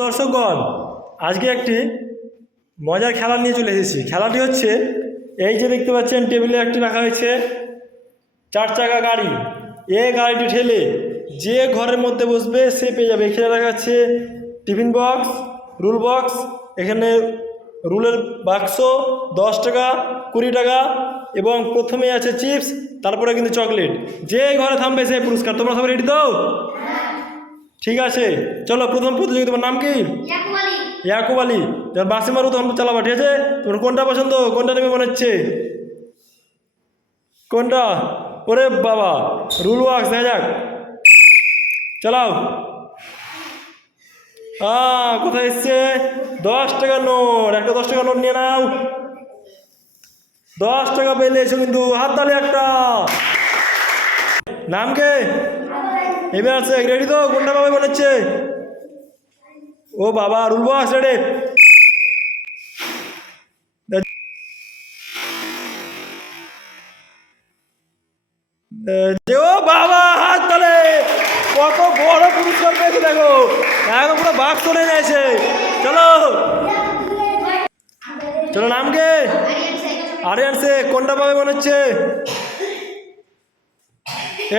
দর্শকগণ, আজকে একটি মজার খেলা নিয়ে চলে এসেছি। খেলাটি হচ্ছে এই যে দেখতে পাচ্ছেন টেবিলে একটি রাখা হয়েছে 4 চাকা গাড়ি। এই গাড়িটি ঠেলে যে ঘরের মধ্যে বসবে সে পেয়ে যাবে। এখানে রাখা আছে টিফিন বক্স, রুল বক্স, এখানে রুলের বাক্স 10 টাকা, 20 টাকা এবং প্রথমে আছে চিপস, তারপরে কিন্তু চকলেট। যে ঘরে থামবে সে পুরস্কার। তোমরা সবাই রেডি তো? ঠিক আছে, চলো প্রথম প্রতিযোগী। তোমার নাম কি? ইয়াকুব আলী। যার বাসি মারু তখন চালাবা, ঠিক আছে? তোমার কোনটা পছন্দ, কোনটা নেবে মনে হচ্ছে? কোনটা? ওরে বাবা, রুল ওয়াক্স, দেখা যাক, চালাও। কোথায় এসছে? 10 টাকার নোট। একটা 10 টাকার নোট নিয়ে নাও। 10 টাকা পেলে এসো কিন্তু, হাত তালি একটা। নাম কে? এবার আছে, রেডি তো? কোনটা পাবে মনে হচ্ছে? ও বাবা, রুল বক্স রেডি। ও বাবা, হাত তালে। কত বড় পুরস্কার পেয়েছে দেখো, একদম পুরো বাক্স নিয়ে নিয়েছে। চলো চলো, নাম কে? আরিয়ান শেখ। কোনটা পাবে মনে হচ্ছে?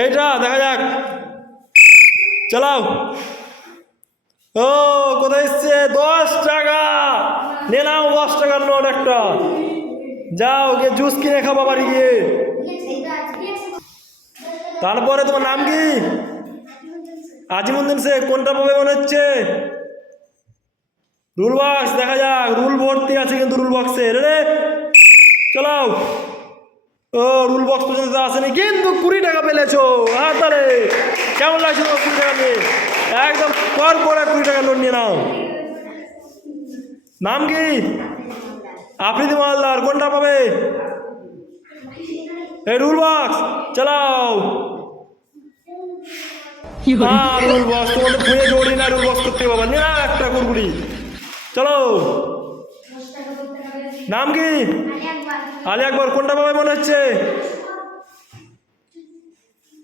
এইটা, দেখা যাক, চালাও। ও কোথায় এসছে? 10 টাকা নে নাও, 10 টাকার নোট একটা। যাও গিয়ে জুস কিনে খাবা বাড়ি গিয়ে। তারপরে তোমার নাম কি? আজিমুদ্দিন শেখ। কোনটা পাবে মনে হচ্ছে? রুল বক্স, দেখা যাক। রুল ভর্তি আছে কিন্তু রুল বক্সে। রে চালাও। ও রুল বক্স পর্যন্ত আসেনি কিন্তু 20 টাকা পেলেছো। হ্যাঁ তাহলে কেমন লাগছে তোমার 20 টাকা নিয়ে? একদম পর পরে 20 টাকা লোন নিয়ে নাও। নাম কি? আফ্রিদি মালদার। কোনটা পাবে? এই রুল বক্স, চালাও। রুল বক্স তোমাদের ফুয়ে জড়ি না, রুল বক্স করতে পারবা না। একটা কুরকুরি, চলো। নাম কি? আলী আকবর। কোনটা পাবে মনে হচ্ছে?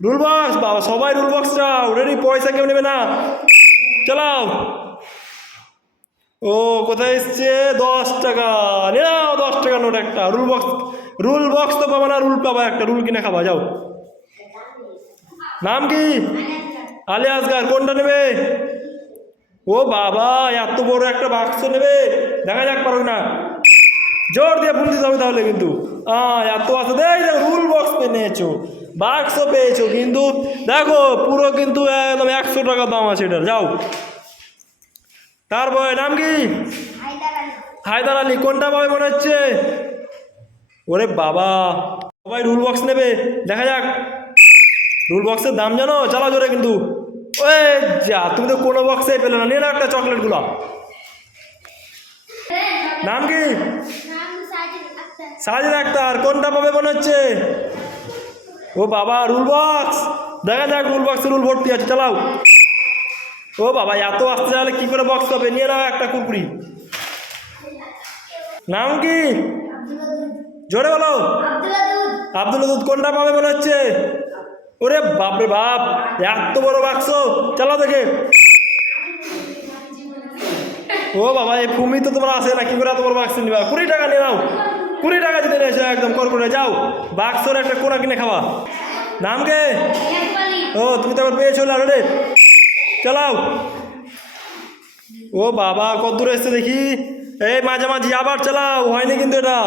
Rule box. বাবা, সবাই রুল বক্স চাও। রেডি? পয়সা কেউ নেবে না, চালাও। ও কোথায় এসছে? 10 টাকা নিয়ে নাও, 10 টাকা নোট একটা। রুল বক্স, রুল বক্স তো পাবা না, রুল পাবা একটা। রুল কিনে খাবা, যাও। নাম কি? আলী আসগার। কোনটা নেবে? ও বাবা, এত বড় একটা বাক্স নেবে, দেখা যাক পারো না। জোর দিয়ে ফোন দিতে হবে তাহলে কিন্তু। এত আছে, দেখো রুল বক্স পেয়েছো, বাক্স পেয়েছো, কিন্তু দেখো পুরো কিন্তু একদম 100 টাকা দাম আছে এটার। যাও। তারপরে নাম কি? হায়দার আলী। কোনটা পাবে মনে হচ্ছে? ওরে বাবা, সবাই রুল বক্স নেবে, দেখা যাক। রুল বক্সের দাম জানো? চালা জোরে কিন্তু। ওই যা, তুমি তো কোনো বক্সে পেলে না। নিয়ে না একটা চকলেটগুলো। নাম কি? সাজিদ আক্তার। কোনটা পাবে মনে হচ্ছে? ও বাবা, রুল বক্স, দেখা যাক। রুল বক্সে রুল ভর্তি আছে, চালাও। ও বাবা, এত আসতে চাইলে কি করে বক্স পাবে? নিয়ে নাও একটা কুরকুরি। নাম কি? জোরে বলো। আব্দুল দুধ। কোনটা পাবে মনে হচ্ছে? ওরে বাপরে বাপ, এত বড় বাক্স, চালাও দেখে। ও বাবা, এই ভূমি তো তোমার আসে না, কি করে তোমার বাক্স নিবা? 20 টাকা নিয়ে নাও, 20 টাকা যদি নিয়েছে একদম করকরে। যাও, বাক্সর একটা কোনা কিনে খাওয়া। নাম কে? ও তুমি তো আবার পেয়েছো না। রে চালাও। ও বাবা, কত দূরে এসছে দেখি। এই মাঝামাঝি, আবার চালাও। হয়নি কিন্তু এটা,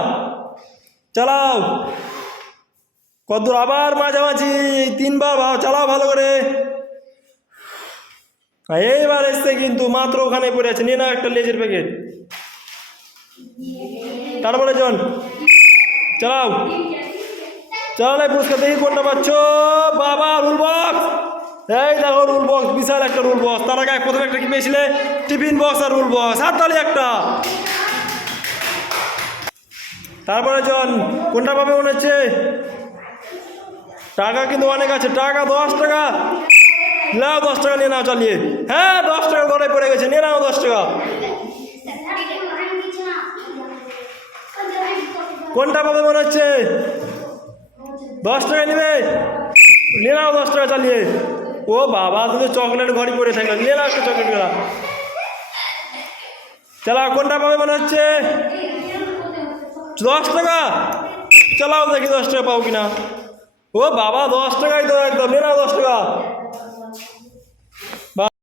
চালাও। কত দূর? আবার মাঝামাঝি, 3 বার চালাও ভালো করে। এইবার এসছে কিন্তু, মাত্র ওখানে পড়ে আছে। নিয়ে নাও একটা লেজের প্যাকেট। তারপরে জন, চালাও। চালাই পুরস্কার, দেখি কোনটা পাচ্ছ। বাবা, রুল বক্স। এই দেখো রুল বক্স, বিশাল একটা রুল বক্স। তার আগে প্রথমে একটা কি পেয়েছিলে? টিফিন বক্স আর রুল বক্স। হাত তালি একটা। তারপরে জন, কোনটা পাবে মনে হচ্ছে? টাকা কিন্তু অনেক আছে। টাকা 10 টাকা নাও, 10 টাকা নিয়ে নাও চালিয়ে। হ্যাঁ, 10 টাকা ঘরে পড়ে গেছে, নিয়ে নাও 10 টাকা। কোনটা পাবে মনে হচ্ছে? 10 টাকা নিবে, নিয়ে নাও 10 টাকা চালিয়ে। ও বাবা, তুমি চকলেট ঘরে পড়ে থাকলো, নিয়ে নাও একটা চকলেট। চালাও, কোনটা পাবে মনে হচ্ছে? 10 টাকা। চালাও দেখি 10 টাকা পাও কিনা। ও বাবা, 10 টাকাই তো একদম, না 10 টাকা।